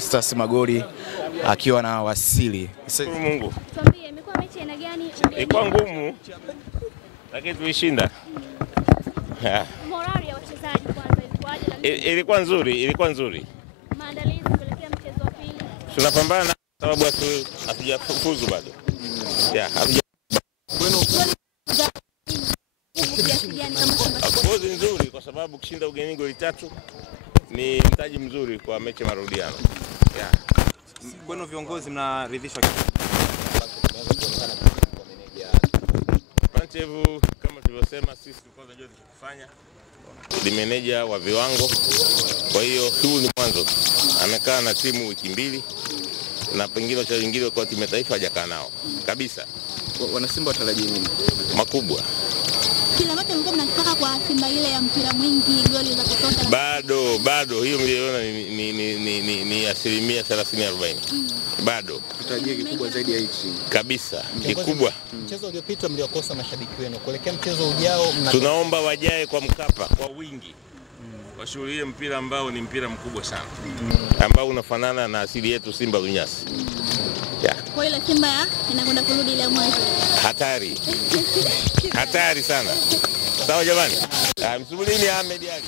Stasi Magori akiwa na wasili. Mungu. Tuambie imekuwa mechi aina gani? Ilikuwa ngumu lakini tulishinda. Morali ya wachezaji kwanza ilikuwaje? Ilikuwa nzuri. Maandalizi kuelekea mchezo wa pili. Tunapambana sababu hatujafuzu bado. Fuzu nzuri kwa sababu kushinda ugenini goli 3 ni mtaji mzuri kwa mechi ya marudiano. Kwenu viongozi mnaridhishwa kipi? Pantevu kama tulivyosema sisi kwanza tunajua kufanya. Ni meneja wa viwango. Kwa hiyo huu ni mwanzo. Amekaa na timu wiki 2 na pengine wachezaji wengine kwa timu ya taifa hajakaa nao kabisa. Wana Simba watarajia nini? Makubwa. Kila ambacho mlikuwa mnataka kwa Simba ile ya mpira mwingi, goli za kutosha. Bado hiyo mliona ni asilimia 30-40. Bado Tutarajie kikubwa zaidi ya hichi. Kabisa. Kikubwa. Mchezo uliopita mliokosa mashabiki wenu. Kuelekea mchezo ujao tunaomba wajae kwa Mkapa kwa wingi. Washuhudie mpira ambao ni mpira mkubwa sana. Ambao unafanana na asili yetu Simba Lunyasi. Kwa ile Simba inakwenda kurudi ile mwanzo. Hatari sana. Sawa jamani. Msubirini Ahmed Ali.